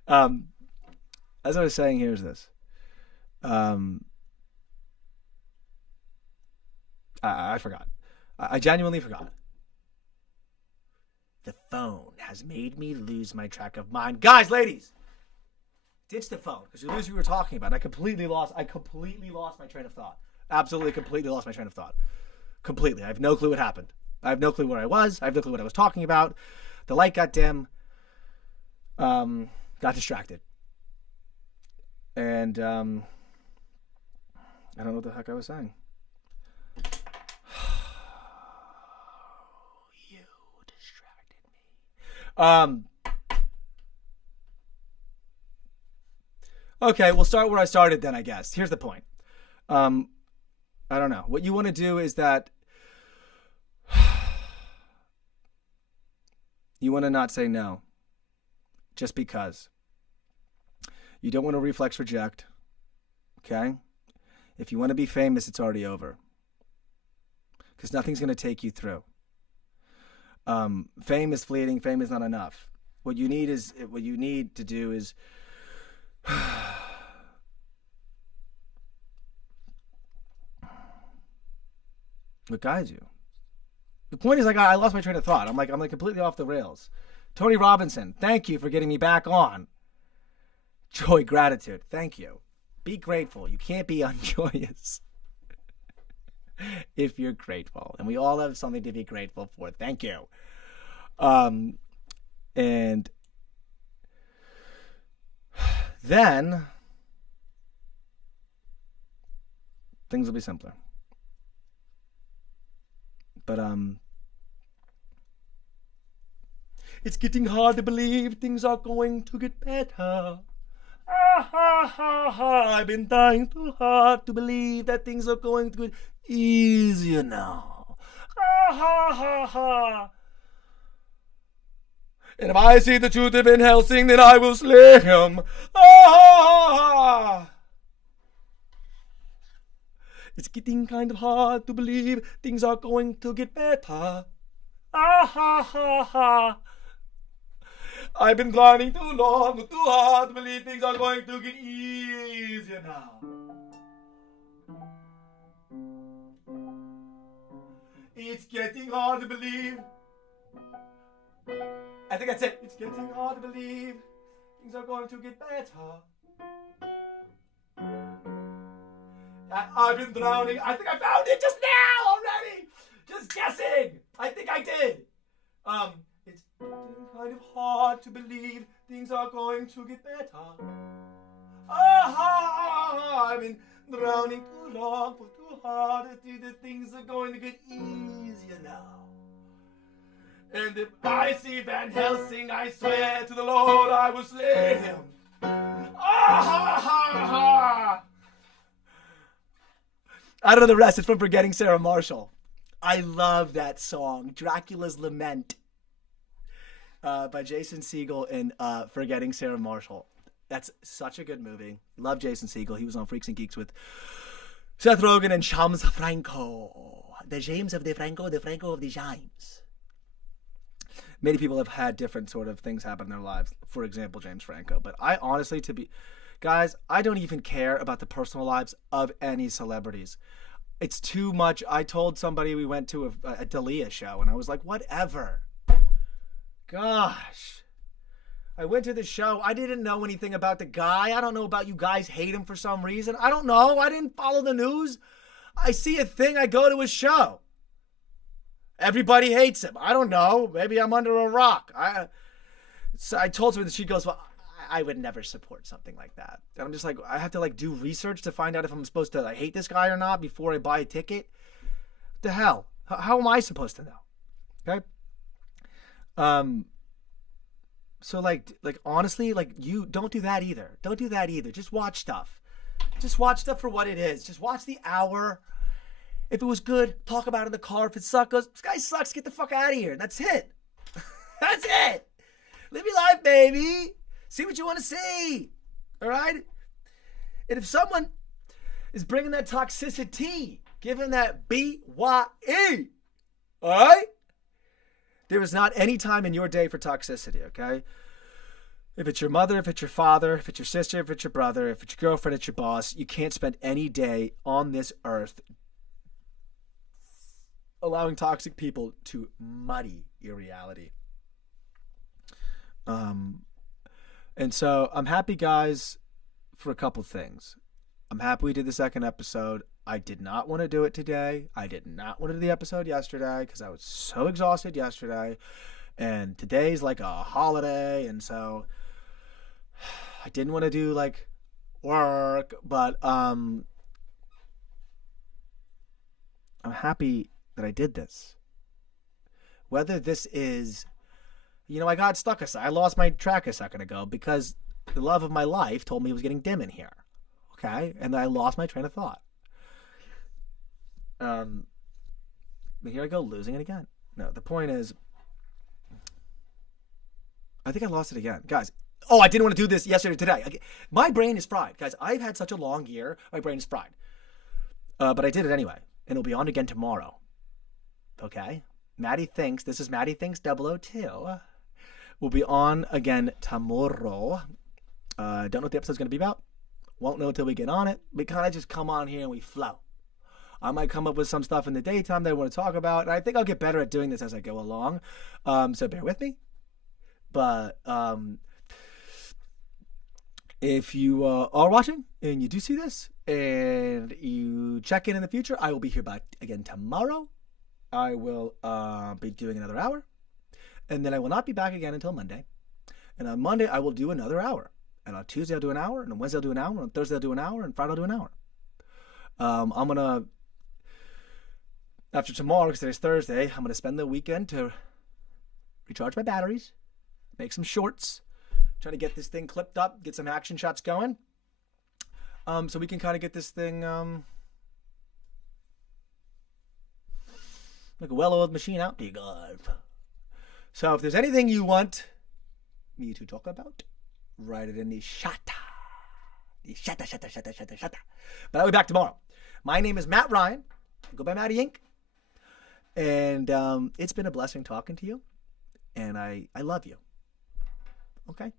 As I was saying, here's this. I forgot. I genuinely forgot. The phone has made me lose my track of mind. Guys, ladies, ditch the phone because you lose what we were talking about. I completely lost my train of thought. Absolutely, completely lost my train of thought. Completely. I have no clue what happened. I have no clue where I was. I have no clue what I was talking about. The light got dim. Got distracted. And I don't know what the heck I was saying. You distracted me. Okay, we'll start where I started then, I guess. Here's the point. I don't know. What you want to do is that you want to not say no. Just because. You don't want to reflex reject. Okay? If you want to be famous, it's already over. Because nothing's going to take you through. Fame is fleeting. Fame is not enough. What you need to do is what guides you. The point is, I lost my train of thought. I'm like completely off the rails. Tony Robinson, thank you for getting me back on. Joy, gratitude, thank you. Be grateful. You can't be unjoyous if you're grateful. And we all have something to be grateful for. Thank you. And then things will be simpler. But it's getting hard to believe things are going to get better. I've been trying too hard to believe that things are going to get easier now. And if I see the truth of Van Helsing, then I will slay him. It's getting kind of hard to believe things are going to get better. Ah ha ha ha. I've been grinding too long, too hard to believe things are going to get easier now. It's getting hard to believe. I think that's it. It's getting hard to believe things are going to get better. I've been drowning. I think I found it just now already. Just guessing. I think I did. It's getting kind of hard to believe things are going to get better. I've been drowning too long for too hard to see that things are going to get easier now. And if I see Van Helsing, I swear to the Lord I will slay him. I don't know the rest. It's from Forgetting Sarah Marshall. I love that song, Dracula's Lament, by Jason Segel and Forgetting Sarah Marshall. That's such a good movie. Love Jason Segel. He was on Freaks and Geeks with Seth Rogen and James Franco. The James of the Franco of the James. Many people have had different sort of things happen in their lives. For example, James Franco. But I honestly, guys, I don't even care about the personal lives of any celebrities. It's too much. I told somebody we went to a Dalia show, and I was like, whatever. Gosh. I went to the show. I didn't know anything about the guy. I don't know about you guys hate him for some reason. I don't know. I didn't follow the news. I see a thing. I go to a show. Everybody hates him. I don't know. Maybe I'm under a rock. So I told her that she goes, well, I would never support something like that. And I'm just like, I have to like do research to find out if I'm supposed to hate this guy or not before I buy a ticket. What the hell? How am I supposed to know? Okay. So like honestly, like you don't do that either. Don't do that either. Just watch stuff. Just watch stuff for what it is. Just watch the hour. If it was good, talk about it in the car. If it sucks, this guy sucks. Get the fuck out of here. That's it. That's it. Live your life, baby. See what you want to see. All right? And if someone is bringing that toxicity, give him that BYE. All right? There is not any time in your day for toxicity, okay? If it's your mother, if it's your father, if it's your sister, if it's your brother, if it's your girlfriend, it's your boss, you can't spend any day on this earth allowing toxic people to muddy your reality. And so I'm happy, guys, for a couple things. I'm happy we did the second episode. I did not want to do it today. I did not want to do the episode yesterday because I was so exhausted yesterday. And today's like a holiday. And so I didn't want to do like work. But I'm happy that I did this. Whether this is, I got stuck I lost my track a second ago because the love of my life told me it was getting dim in here. Okay? And then I lost my train of thought. But here I go, losing it again. No, the point is, I think I lost it again. Guys, I didn't want to do this yesterday or today. My brain is fried. Guys, I've had such a long year. My brain is fried. But I did it anyway. And it'll be on again tomorrow. Okay? MattyTHINKS. This is MattyTHINKS 002. We'll be on again tomorrow. Don't know what the episode's going to be about. Won't know until we get on it. We kind of just come on here and we flow. I might come up with some stuff in the daytime that I want to talk about. And I think I'll get better at doing this as I go along. So bear with me. But if you are watching and you do see this and you check in the future, I will be here back again tomorrow. I will be doing another hour. And then I will not be back again until Monday. And on Monday, I will do another hour. And on Tuesday, I'll do an hour. And on Wednesday, I'll do an hour. And on Thursday, I'll do an hour. And Friday, I'll do an hour. I'm going to, after tomorrow, because today's Thursday, I'm going to spend the weekend to recharge my batteries, make some shorts, try to get this thing clipped up, get some action shots going. So we can kind of get this thing like a well-oiled machine out to you guys. So if there's anything you want me to talk about, write it in the shatta. But I'll be back tomorrow. My name is Matt Ryan. I go by MattyInk. And it's been a blessing talking to you. And I love you. Okay?